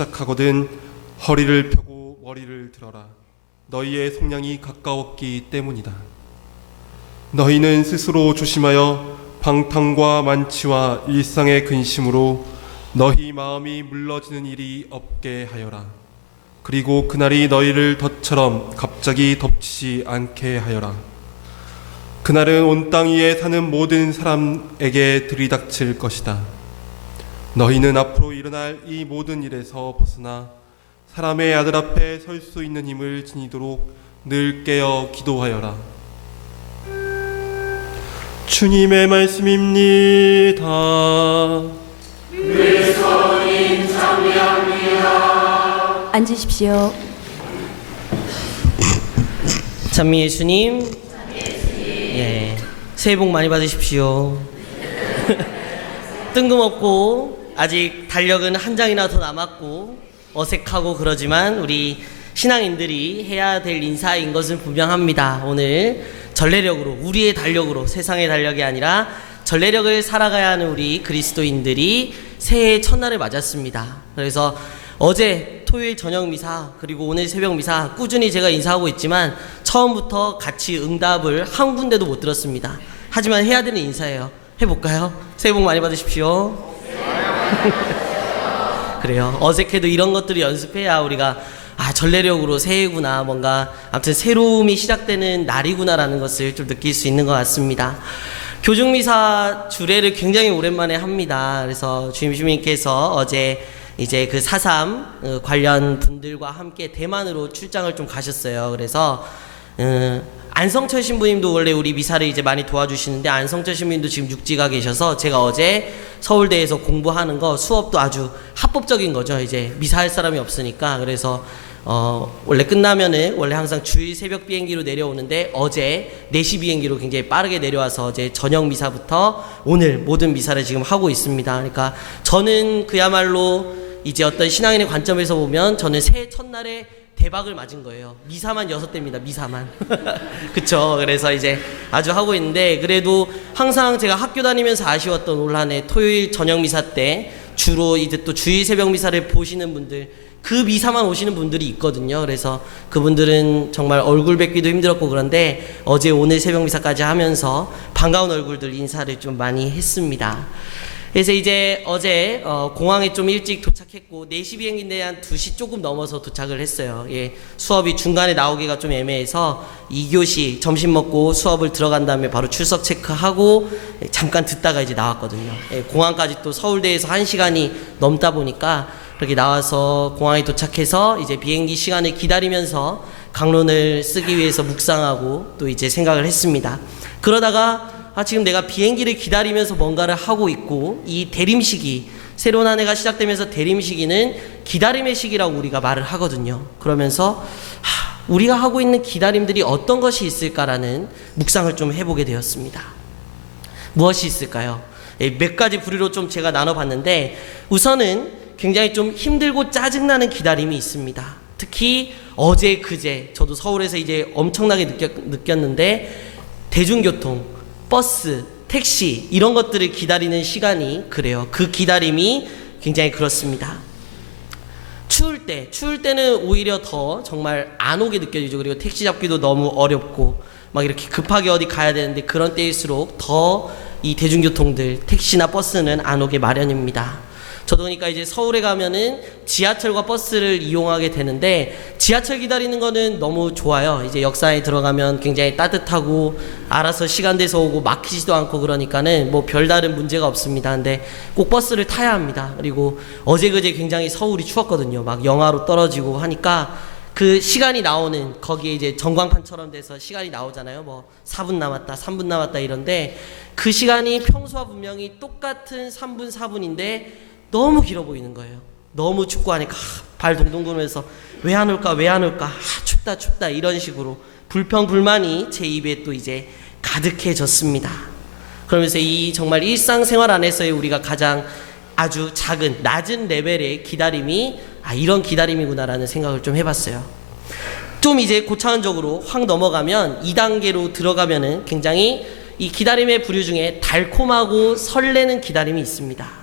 시작하거든 허리를 펴고 머리를 들어라. 너희의 속량이 가까웠기 때문이다. 너희는 스스로 조심하여 방탕과 만취와 일상의 근심으로 너희 마음이 물러지는 일이 없게 하여라. 그리고 그날이 너희를 덫처럼 갑자기 덮치지 않게 하여라. 그날은 온 땅 위에 사는 모든 사람에게 들이닥칠 것이다. 너희는 앞으로 일어날 이 모든 일에서 벗어나 사람의 아들 앞에 설 수 있는 힘을 지니도록 늘 깨어 기도하여라. 주님의 말씀입니다. 그리스도님 찬미합니다. 앉으십시오. 찬미 예수님, 예, 새해 복 많이 받으십시오. 뜬금없고 아직 달력은 한 장이나 더 남았고 어색하고 그러지만 우리 신앙인들이 해야 될 인사인 것은 분명합니다. 오늘 전례력으로, 우리의 달력으로, 세상의 달력이 아니라 전례력을 살아가야 하는 우리 그리스도인들이 새해 첫날을 맞았습니다. 그래서 어제 토요일 저녁 미사 그리고 오늘 새벽 미사 꾸준히 제가 인사하고 있지만 처음부터 같이 응답을 한 군데도 못 들었습니다. 하지만 해야 되는 인사예요. 해볼까요? 새해 복 많이 받으십시오. 그래요. 어색해도 이런 것들을 연습해야 우리가 전례력으로 새해구나, 뭔가 아무튼 새로움이 시작되는 날이구나라는 것을 좀 느낄 수 있는 것 같습니다. 교중미사 주례를 굉장히 오랜만에 합니다. 그래서 주임주님께서 어제 이제 그 4.3 관련 분들과 함께 대만으로 출장을 좀 가셨어요. 그래서 안성철 신부님도 원래 우리 미사를 이제 많이 도와주시는데 안성철 신부님도 지금 육지가 계셔서 제가 어제 서울대에서 공부하는 거 수업도 아주 합법적인 거죠. 이제 미사할 사람이 없으니까. 그래서 원래 끝나면은 원래 항상 주일 새벽 비행기로 내려오는데 어제 4시 비행기로 굉장히 빠르게 내려와서 어제 저녁 미사부터 오늘 모든 미사를 지금 하고 있습니다. 그러니까 저는 그야말로 이제 어떤 신앙인의 관점에서 보면 저는 새해 첫날에 대박을 맞은 거예요. 미사만 6대입니다. 미사만. 그쵸. 그래서 이제 아주 하고 있는데, 그래도 항상 제가 학교 다니면서 아쉬웠던 올 한 해 토요일 저녁 미사 때 주로 이제 또 주일 새벽 미사를 보시는 분들, 그 미사만 오시는 분들이 있거든요. 그래서 그분들은 정말 얼굴 뵙기도 힘들었고 그런데 어제 오늘 새벽 미사까지 하면서 반가운 얼굴들 인사를 좀 많이 했습니다. 그래서 이제 어제 공항에 좀 일찍 도착했고 4시 비행기인데 한 2시 조금 넘어서 도착을 했어요. 예, 수업이 중간에 나오기가 좀 애매해서 2교시 점심 먹고 수업을 들어간 다음에 바로 출석 체크하고 잠깐 듣다가 이제 나왔거든요. 예, 공항까지 또 서울대에서 1시간이 넘다 보니까 그렇게 나와서 공항에 도착해서 이제 비행기 시간을 기다리면서 강론을 쓰기 위해서 묵상하고 또 이제 생각을 했습니다. 그러다가 지금 내가 비행기를 기다리면서 뭔가를 하고 있고 이 대림시기, 새로운 한 해가 시작되면서 대림시기는 기다림의 시기라고 우리가 말을 하거든요. 그러면서 우리가 하고 있는 기다림들이 어떤 것이 있을까라는 묵상을 좀 해보게 되었습니다. 무엇이 있을까요? 몇 가지 부류로 좀 제가 나눠봤는데 우선은 굉장히 좀 힘들고 짜증나는 기다림이 있습니다. 특히 어제 그제 저도 서울에서 이제 엄청나게 느꼈는데 대중교통, 버스, 택시 이런 것들을 기다리는 시간이 그래요. 그 기다림이 굉장히 그렇습니다. 추울 때는 오히려 더 정말 안 오게 느껴지죠. 그리고 택시 잡기도 너무 어렵고 막 이렇게 급하게 어디 가야 되는데 그런 때일수록 더 이 대중교통들, 택시나 버스는 안 오게 마련입니다. 저도 그러니까 이제 서울에 가면은 지하철과 버스를 이용하게 되는데 지하철 기다리는 거는 너무 좋아요. 이제 역사에 들어가면 굉장히 따뜻하고 알아서 시간 돼서 오고 막히지도 않고 그러니까는 뭐 별다른 문제가 없습니다. 근데 꼭 버스를 타야 합니다. 그리고 어제 그제 굉장히 서울이 추웠거든요. 막 영하로 떨어지고 하니까 그 시간이 나오는 거기에 이제 전광판처럼 돼서 시간이 나오잖아요. 뭐 4분 남았다, 3분 남았다 이런데 그 시간이 평소와 분명히 똑같은 3분, 4분인데 너무 길어 보이는 거예요. 너무 춥고 하니까 발 동동 구르면서 왜 안 올까 왜 안 올까 춥다 이런 식으로 불평불만이 제 입에 또 이제 가득해졌습니다. 그러면서 이 정말 일상생활 안에서의 우리가 가장 아주 작은 낮은 레벨의 기다림이 이런 기다림이구나라는 생각을 좀 해봤어요. 좀 이제 고차원적으로 확 넘어가면 2단계로 들어가면은 굉장히 이 기다림의 부류 중에 달콤하고 설레는 기다림이 있습니다.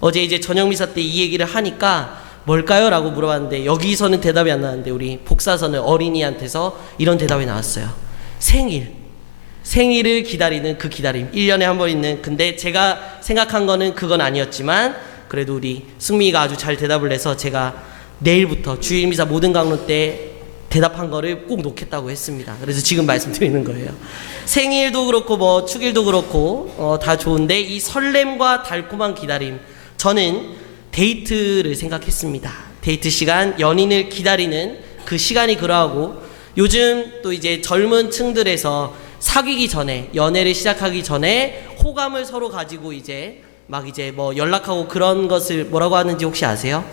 어제 이제 저녁 미사 때 이 얘기를 하니까 뭘까요? 라고 물어봤는데 여기서는 대답이 안 나왔는데 우리 복사서는 어린이한테서 이런 대답이 나왔어요. 생일을 기다리는 그 기다림. 1년에 한 번 있는. 근데 제가 생각한 거는 그건 아니었지만 그래도 우리 승미가 아주 잘 대답을 해서 제가 내일부터 주일미사 모든 강론 때 대답한 거를 꼭 놓겠다고 했습니다. 그래서 지금 말씀드리는 거예요. 생일도 그렇고 뭐 축일도 그렇고 다 좋은데 이 설렘과 달콤한 기다림, 저는 데이트를 생각했습니다. 데이트 시간, 연인을 기다리는 그 시간이 그러하고, 요즘 또 이제 젊은 층들에서 사귀기 전에, 연애를 시작하기 전에 호감을 서로 가지고 이제 막 이제 뭐 연락하고 그런 것을 뭐라고 하는지 혹시 아세요?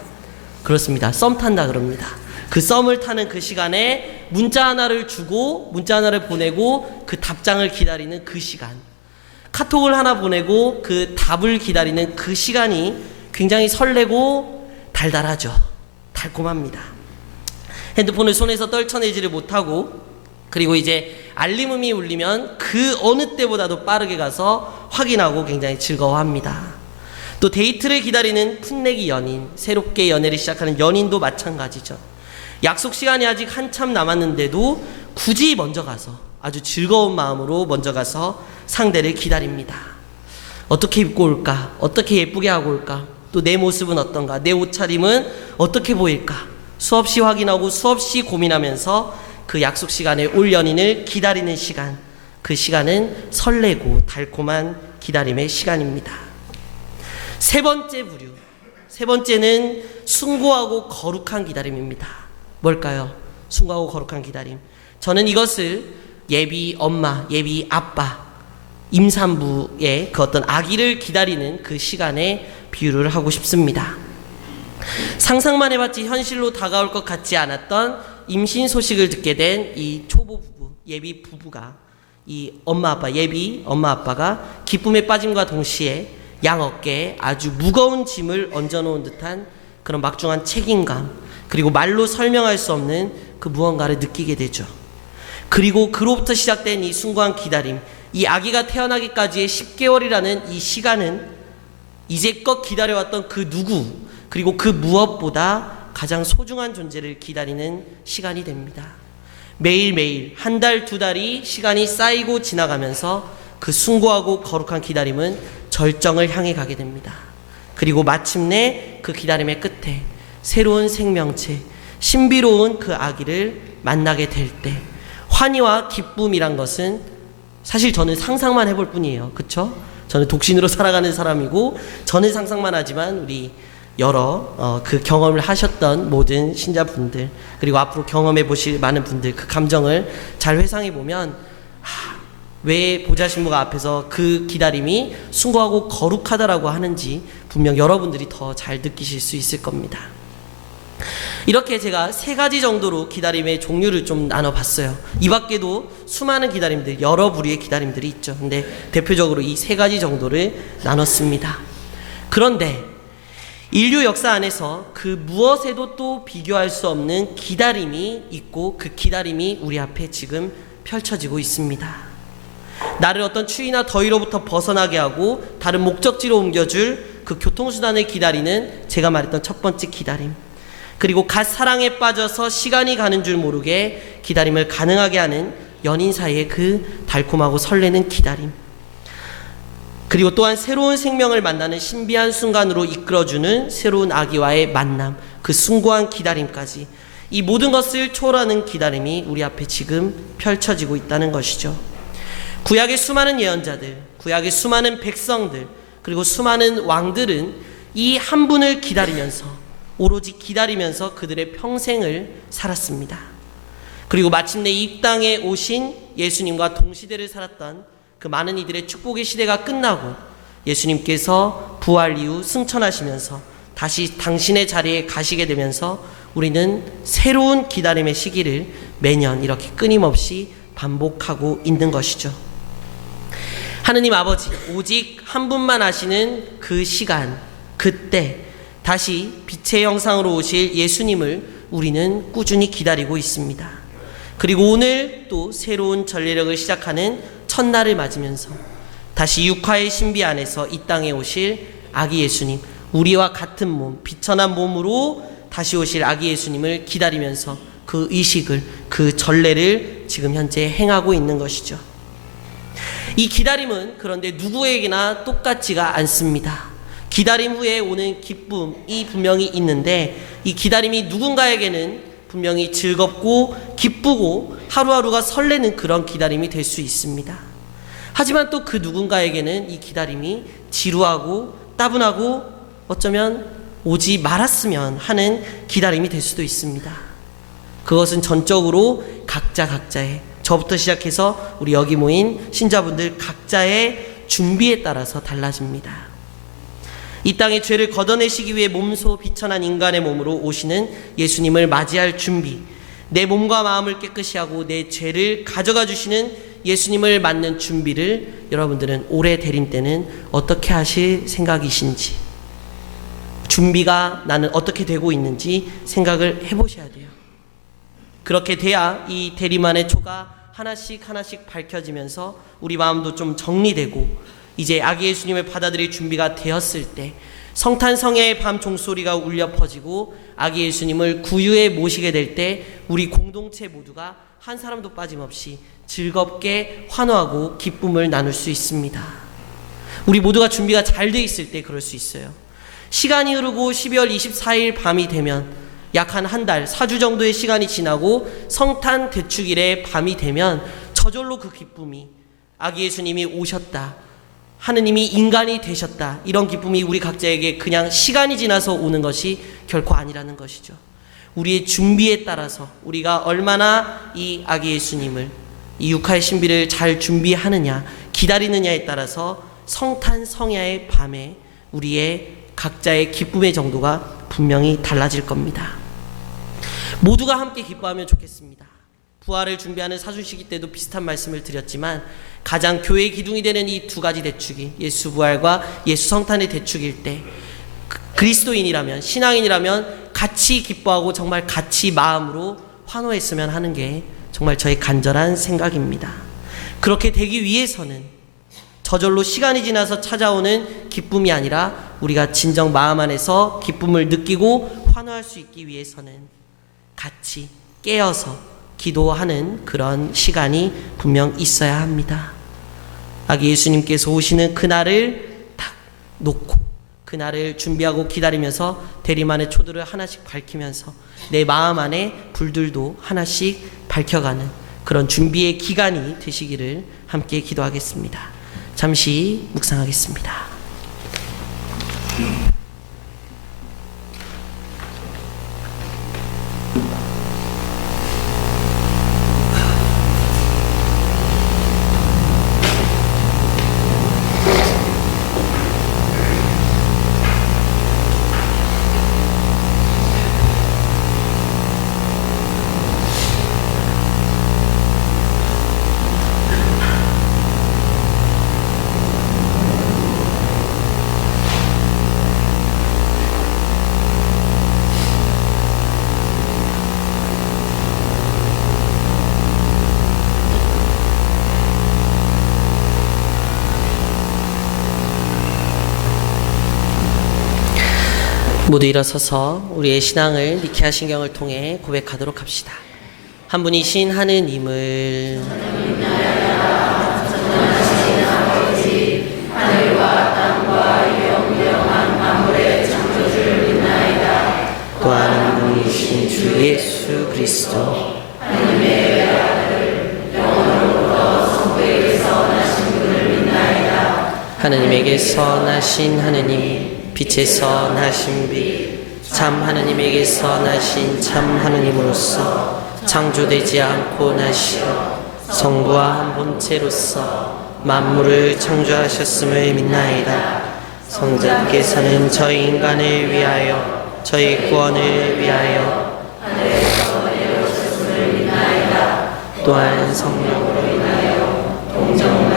그렇습니다. 썸 탄다 그럽니다. 그 썸을 타는 그 시간에 문자 하나를 주고 문자 하나를 보내고 그 답장을 기다리는 그 시간, 카톡을 하나 보내고 그 답을 기다리는 그 시간이 굉장히 설레고 달달하죠. 달콤합니다. 핸드폰을 손에서 떨쳐내지를 못하고, 그리고 이제 알림음이 울리면 그 어느 때보다도 빠르게 가서 확인하고 굉장히 즐거워합니다. 또 데이트를 기다리는 풋내기 연인, 새롭게 연애를 시작하는 연인도 마찬가지죠. 약속 시간이 아직 한참 남았는데도 굳이 먼저 가서 아주 즐거운 마음으로 먼저 가서 상대를 기다립니다. 어떻게 입고 올까? 어떻게 예쁘게 하고 올까? 또 내 모습은 어떤가? 내 옷차림은 어떻게 보일까? 수없이 확인하고 수없이 고민하면서 그 약속 시간에 올 연인을 기다리는 시간, 그 시간은 설레고 달콤한 기다림의 시간입니다. 세 번째 부류, 세 번째는 숭고하고 거룩한 기다림입니다. 뭘까요? 숭고하고 거룩한 기다림. 저는 이것을 예비 엄마, 예비 아빠, 임산부의 그 어떤 아기를 기다리는 그 시간에 비유를 하고 싶습니다. 상상만 해봤지 현실로 다가올 것 같지 않았던 임신 소식을 듣게 된 이 초보 부부, 예비 부부가, 이 엄마 아빠, 예비 엄마 아빠가 기쁨에 빠짐과 동시에 양 어깨에 아주 무거운 짐을 얹어놓은 듯한 그런 막중한 책임감, 그리고 말로 설명할 수 없는 그 무언가를 느끼게 되죠. 그리고 그로부터 시작된 이 숭고한 기다림, 이 아기가 태어나기까지의 10개월이라는 이 시간은 이제껏 기다려왔던 그 누구, 그리고 그 무엇보다 가장 소중한 존재를 기다리는 시간이 됩니다. 매일매일 한 달, 두 달이 시간이 쌓이고 지나가면서 그 숭고하고 거룩한 기다림은 절정을 향해 가게 됩니다. 그리고 마침내 그 기다림의 끝에 새로운 생명체, 신비로운 그 아기를 만나게 될 때 환희와 기쁨이란 것은 사실 저는 상상만 해볼 뿐이에요. 그쵸? 저는 독신으로 살아가는 사람이고 저는 상상만 하지만 우리 여러 그 경험을 하셨던 모든 신자분들, 그리고 앞으로 경험해 보실 많은 분들, 그 감정을 잘 회상해 보면 왜 보좌신부가 앞에서 그 기다림이 숭고하고 거룩하다라고 하는지 분명 여러분들이 더 잘 느끼실 수 있을 겁니다. 이렇게 제가 세 가지 정도로 기다림의 종류를 좀 나눠봤어요. 이 밖에도 수많은 기다림들, 여러 부류의 기다림들이 있죠. 근데 대표적으로 이 세 가지 정도를 나눴습니다. 그런데 인류 역사 안에서 그 무엇에도 또 비교할 수 없는 기다림이 있고, 그 기다림이 우리 앞에 지금 펼쳐지고 있습니다. 나를 어떤 추위나 더위로부터 벗어나게 하고 다른 목적지로 옮겨줄 그 교통수단을 기다리는 제가 말했던 첫 번째 기다림, 그리고 갓 사랑에 빠져서 시간이 가는 줄 모르게 기다림을 가능하게 하는 연인 사이의 그 달콤하고 설레는 기다림, 그리고 또한 새로운 생명을 만나는 신비한 순간으로 이끌어주는 새로운 아기와의 만남, 그 숭고한 기다림까지, 이 모든 것을 초월하는 기다림이 우리 앞에 지금 펼쳐지고 있다는 것이죠. 구약의 수많은 예언자들, 구약의 수많은 백성들, 그리고 수많은 왕들은 이 한 분을 기다리면서, 오로지 기다리면서 그들의 평생을 살았습니다. 그리고 마침내 이 땅에 오신 예수님과 동시대를 살았던 그 많은 이들의 축복의 시대가 끝나고 예수님께서 부활 이후 승천하시면서 다시 당신의 자리에 가시게 되면서 우리는 새로운 기다림의 시기를 매년 이렇게 끊임없이 반복하고 있는 것이죠. 하느님 아버지, 오직 한 분만 아시는 그 시간, 그때 다시 빛의 형상으로 오실 예수님을 우리는 꾸준히 기다리고 있습니다. 그리고 오늘 또 새로운 전례력을 시작하는 첫날을 맞으면서 다시 육화의 신비 안에서 이 땅에 오실 아기 예수님, 우리와 같은 몸, 비천한 몸으로 다시 오실 아기 예수님을 기다리면서 그 의식을, 그 전례를 지금 현재 행하고 있는 것이죠. 이 기다림은 그런데 누구에게나 똑같지가 않습니다. 기다림 후에 오는 기쁨이 분명히 있는데 이 기다림이 누군가에게는 분명히 즐겁고 기쁘고 하루하루가 설레는 그런 기다림이 될 수 있습니다. 하지만 또 그 누군가에게는 이 기다림이 지루하고 따분하고 어쩌면 오지 말았으면 하는 기다림이 될 수도 있습니다. 그것은 전적으로 각자의, 저부터 시작해서 우리 여기 모인 신자분들 각자의 준비에 따라서 달라집니다. 이 땅의 죄를 걷어내시기 위해 몸소 비천한 인간의 몸으로 오시는 예수님을 맞이할 준비, 내 몸과 마음을 깨끗이 하고 내 죄를 가져가 주시는 예수님을 맞는 준비를 여러분들은 올해 대림 때는 어떻게 하실 생각이신지, 준비가 나는 어떻게 되고 있는지 생각을 해보셔야 돼요. 그렇게 돼야 이 대림 안의 초가 하나씩 밝혀지면서 우리 마음도 좀 정리되고 이제 아기 예수님을 받아들일 준비가 되었을 때 성탄 성야의 밤 종소리가 울려 퍼지고 아기 예수님을 구유에 모시게 될 때 우리 공동체 모두가 한 사람도 빠짐없이 즐겁게 환호하고 기쁨을 나눌 수 있습니다. 우리 모두가 준비가 잘 돼 있을 때 그럴 수 있어요. 시간이 흐르고 12월 24일 밤이 되면 약 한 달, 4주 정도의 시간이 지나고 성탄 대축일의 밤이 되면 저절로 그 기쁨이 아기 예수님이 오셨다, 하느님이 인간이 되셨다, 이런 기쁨이 우리 각자에게 그냥 시간이 지나서 오는 것이 결코 아니라는 것이죠. 우리의 준비에 따라서 우리가 얼마나 이 아기 예수님을, 이 육하의 신비를 잘 준비하느냐, 기다리느냐에 따라서 성탄 성야의 밤에 우리의 각자의 기쁨의 정도가 분명히 달라질 겁니다. 모두가 함께 기뻐하면 좋겠습니다. 부활을 준비하는 사순시기 때도 비슷한 말씀을 드렸지만 가장 교회의 기둥이 되는 이 두 가지 대축이 예수 부활과 예수 성탄의 대축일 때 그리스도인이라면, 신앙인이라면 같이 기뻐하고 정말 같이 마음으로 환호했으면 하는 게 정말 저의 간절한 생각입니다. 그렇게 되기 위해서는 저절로 시간이 지나서 찾아오는 기쁨이 아니라 우리가 진정 마음 안에서 기쁨을 느끼고 환호할 수 있기 위해서는 같이 깨어서 기도하는 그런 시간이 분명 있어야 합니다. 아기 예수님께서 오시는 그날을 딱 놓고 그날을 준비하고 기다리면서 대리만의 초들을 하나씩 밝히면서 내 마음 안에 불들도 하나씩 밝혀가는 그런 준비의 기간이 되시기를 함께 기도하겠습니다. 잠시 묵상하겠습니다. 모두 일어서서 우리의 신앙을 니케아 신경을 통해 고백하도록 합시다. 한 분이신 하느님을 하늘과 땅과 영영한 만물의 창조주를 믿나이다. 또한 한 분이신 주 예수 그리스도 하느님의 아들 영원으로부터 성부에게서 나신 분을 믿나이다. 하느님에게서 나신 하느님, 빛에서 나신 빛, 참 하느님에게서 나신 참 하느님으로서 창조되지 않고 나시어 성부와 한 본체로서 만물을 창조하셨음을 믿나이다. 성자께서는 저희 인간을 위하여, 저희 구원을 위하여 하늘에서 내려오셨음을 믿나이다. 또한 성령으로 인하여 동정